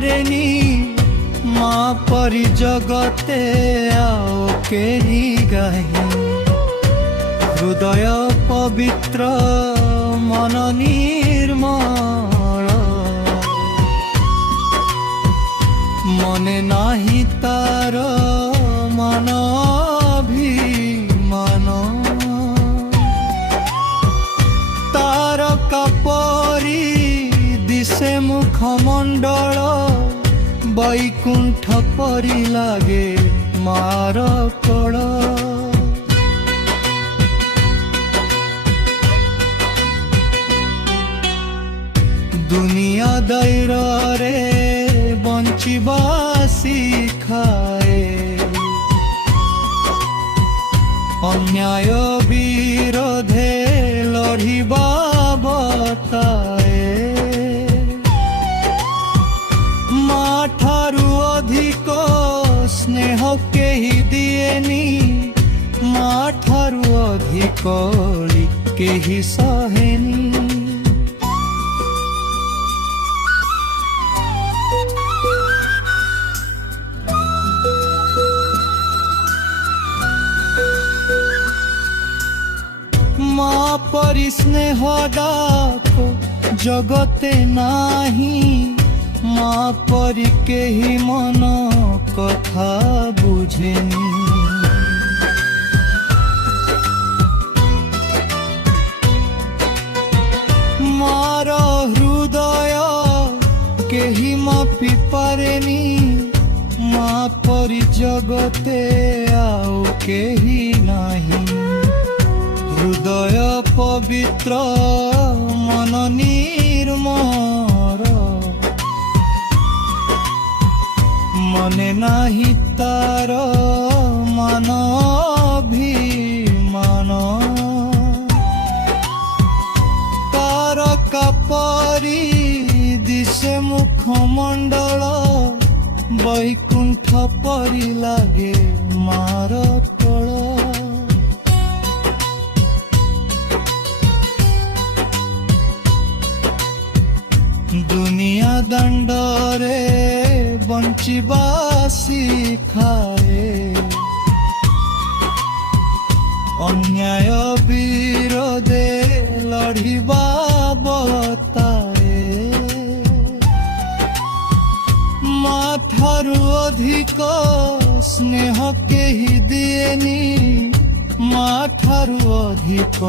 पारेनी माँ परी जगते आओ केही गाही हृदय पवित्र मन निर्मल मने नाही तार मन अभिमान तारका परी दिशे मुखमंडल वैकुंठ परी लागे मार कळ दुनिया दैर रे बंचिबा शिखाए अन्याय विरोधे लड़िबा बताए माँ ठारू अधिक स्नेह केही दिएनी माँ ठारू अधिक केही सहेनी माँ परी स्नेह डाक जगते नाही माँ परी केही मन कथा बुझेनी मार हृदय केही मापी पारेनी माँ परी जगते आओ केही नाही हृदय पवित्र मन निर्मल मने नाही तार मन अभिमान तारका परी दिशे मुखमंडल वैकुंठ परी लागे मार कळ दुनिया दंडरे बंचिबा शिखाए अन्याय विरोधे लड़िबा बताए माँ ठारू अधिक स्नेह केही दिएनी माँ ठारू अधिक